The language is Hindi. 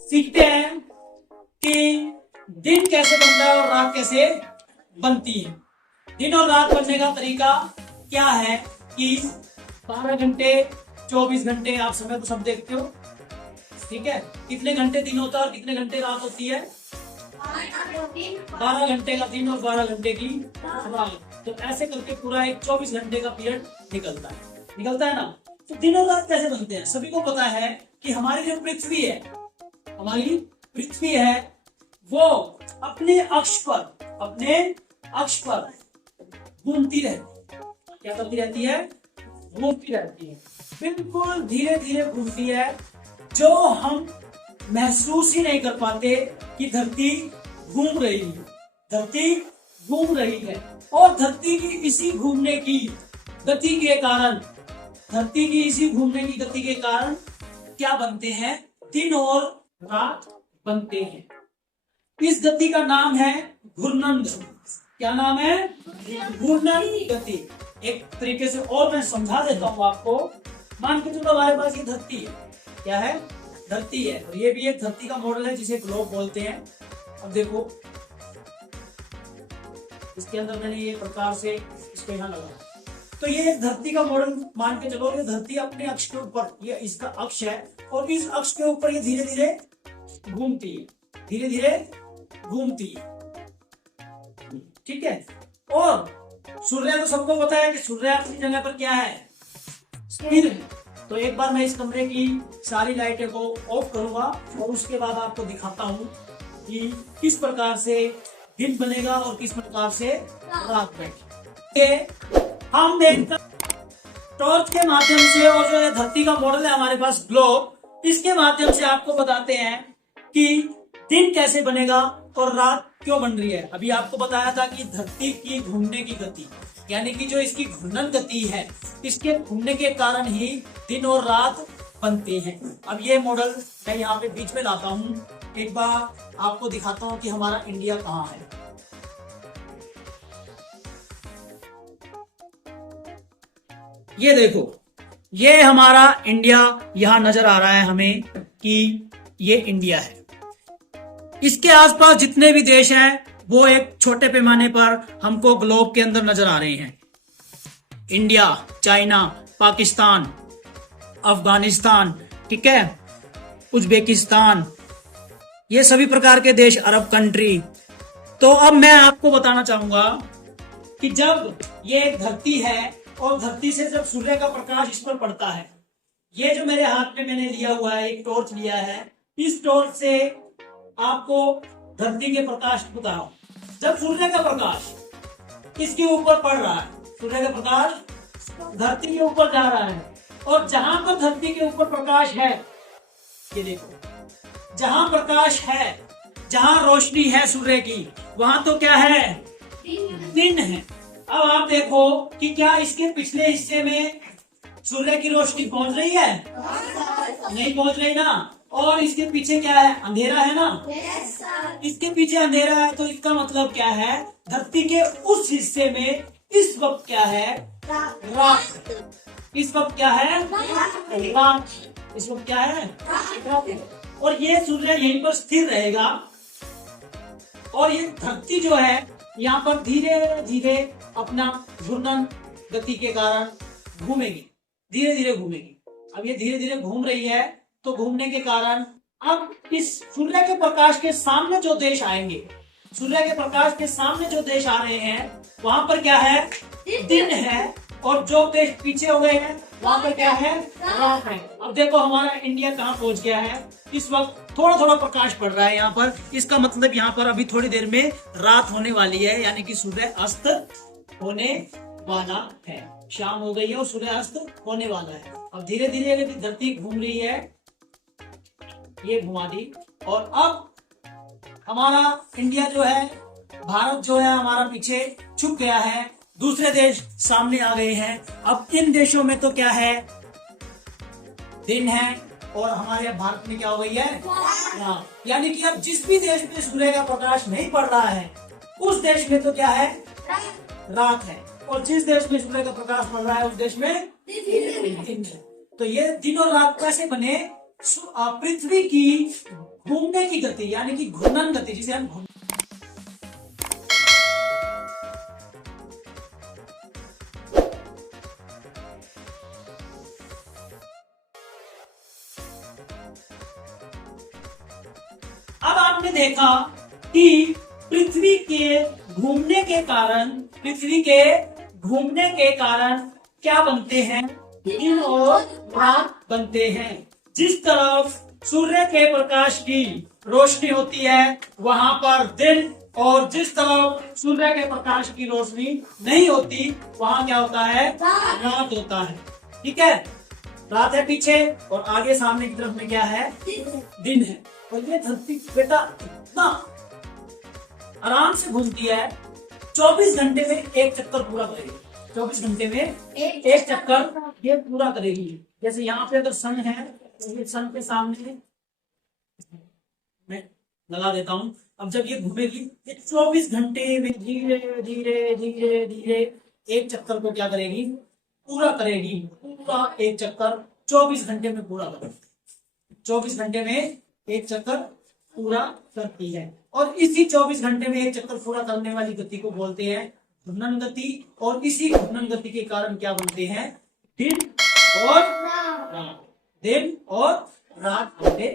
सीखते हैं कि दिन कैसे बनता है और रात कैसे बनती है। दिन और रात बनने का तरीका क्या है कि 12 घंटे 24 घंटे आप समय तो सब देखते हो, ठीक है। कितने घंटे दिन होता है और कितने घंटे रात होती है? 12 घंटे का दिन और 12 घंटे की रात। तो ऐसे करके पूरा एक 24 घंटे का पीरियड निकलता है ना। तो दिन और रात कैसे बनते हैं? सभी को पता है कि हमारी जो पृथ्वी है वो अपने अक्ष पर घूमती रहती है। क्या करती रहती है? घूमती रहती है, बिल्कुल धीरे धीरे घूमती है, जो हम महसूस ही नहीं कर पाते कि धरती घूम रही है। और धरती की इसी घूमने की गति के कारण क्या बनते हैं? दिन और रात बनते हैं। इस गति का नाम है घूर्णन गति। क्या नाम है? घूर्णन गति। एक तरीके से और मैं समझा देता हूं आपको। मान के चलो हमारे पास ये धरती है। क्या है? धरती है। और ये भी एक धरती का मॉडल है जिसे ग्लोब बोलते हैं। अब देखो, इसके अंदर मैंने ये प्रकार से इसको यहाँ लगा। तो ये एक धरती का मॉडल मान के चलो। ये धरती अपने अक्ष के ऊपर, ये इसका अक्ष है, और इस अक्ष के ऊपर ये धीरे धीरे घूमती है, ठीक है। और सूर्य तो सबको पता है कि सूर्य अपनी जगह पर क्या है? स्थिर है। तो एक बार मैं इस कमरे की सारी लाइटें को ऑफ करूंगा और उसके बाद आपको दिखाता हूं कि किस प्रकार से दिन बनेगा और किस प्रकार से रात बनेगी। हम देखते टॉर्च के माध्यम से, और जो धरती का मॉडल है हमारे पास ग्लोब, इसके माध्यम से आपको बताते हैं कि दिन कैसे बनेगा और रात क्यों बन रही है। अभी आपको बताया था कि धरती की घूमने की गति, यानी कि जो इसकी घूर्णन गति है, इसके घूमने के कारण ही दिन और रात बनते हैं। अब ये मॉडल मैं यहाँ पे बीच में लाता हूँ। एक बार आपको दिखाता हूँ कि हमारा इंडिया कहाँ है। ये देखो, ये हमारा इंडिया यहां नजर आ रहा है हमें कि ये इंडिया है। इसके आसपास जितने भी देश हैं वो एक छोटे पैमाने पर हमको ग्लोब के अंदर नजर आ रहे हैं। इंडिया, चाइना, पाकिस्तान, अफगानिस्तान, ठीक है, उज्बेकिस्तान, ये सभी प्रकार के देश, अरब कंट्री। तो अब मैं आपको बताना चाहूंगा कि जब ये एक धरती है और धरती से जब सूर्य का प्रकाश इस पर पड़ता है, ये जो मेरे हाथ में मैंने लिया हुआ है, एक टॉर्च लिया है, इस टॉर्च से आपको धरती के प्रकाश बताओ। जब सूर्य का प्रकाश इसके ऊपर पड़ रहा है, सूर्य का प्रकाश धरती के ऊपर जा रहा है, और जहां पर धरती के ऊपर प्रकाश है, ये देखो, जहां प्रकाश है, जहां रोशनी है सूर्य की, वहां तो क्या है? दिन है। अब आप देखो कि क्या इसके पिछले हिस्से में सूर्य की रोशनी पहुंच रही है? नहीं पहुंच रही ना। और इसके पीछे क्या है? अंधेरा है ना। इसके पीछे अंधेरा है, तो इसका मतलब क्या है? धरती के उस हिस्से में इस वक्त क्या है? रात। इस वक्त क्या है? रात। इस वक्त क्या है? रात। और ये सूर्य यहीं पर स्थिर रहेगा, और ये धरती जो है यहाँ पर धीरे धीरे अपना घूर्णन गति के कारण घूमेगी, धीरे धीरे घूमेगी। अब ये धीरे धीरे घूम रही है, तो घूमने के कारण अब इस सूर्य के प्रकाश के सामने जो देश आएंगे, सूर्य के प्रकाश के सामने जो देश आ रहे हैं, वहां पर क्या है? दिन है। और जो देश पीछे हो गए हैं वहां पर क्या है? रात है। अब देखो हमारा इंडिया कहाँ पहुंच गया है। इस वक्त थोड़ा थोड़ा प्रकाश पड़ रहा है यहाँ पर। इसका मतलब यहाँ पर अभी थोड़ी देर में रात होने वाली है, यानी कि सूर्य अस्त होने वाला है। शाम हो गई है और सूर्य अस्त होने वाला है। अब धीरे धीरे धरती घूम रही है, ये घुमा दी। और अब हमारा इंडिया जो है, भारत जो है हमारा पीछे छुप गया है, दूसरे देश सामने आ गए हैं। अब इन देशों में तो क्या है? दिन है, और हमारे भारत में क्या हो गई है? रात। यानी कि अब जिस भी देश में सूर्य का प्रकाश नहीं पड़ रहा है, उस देश में तो क्या है? रात है। और जिस देश में सूर्य का प्रकाश पड़ रहा है, उस देश में दिन है। तो ये दिन और रात कैसे बने? पृथ्वी की घूमने की गति यानी कि घूर्णन गति, जिसे हम अब आपने देखा कि पृथ्वी के घूमने के कारण क्या बनते हैं, दिन और रात बनते हैं। जिस तरफ सूर्य के प्रकाश की रोशनी होती है वहां पर दिन, और जिस तरफ सूर्य के प्रकाश की रोशनी नहीं होती वहां क्या होता है, रात होता है। ठीक है, रात है पीछे और आगे सामने की तरफ में क्या है, दिन है। और ये धरती बेटा इतना आराम से घूमती है, 24 घंटे में एक चक्कर पूरा करेगी। 24 घंटे में एक चक्कर ये पूरा करेगी। जैसे यहाँ पे अगर सन है तो ये सन के सामने मैं लगा देता हूँ। अब जब ये घूमेगी ये 24 घंटे में धीरे धीरे धीरे धीरे एक चक्कर को क्या करेगी, पूरा करेगी। पूरा एक चक्कर 24 घंटे में पूरा करेगी। 24 घंटे में एक चक्कर पूरा करती है। और इसी 24 घंटे में एक चक्कर पूरा करने वाली गति को बोलते हैं घूर्णन गति। और इसी घूर्णन गति के कारण क्या बनते हैं, दिन और रात बनते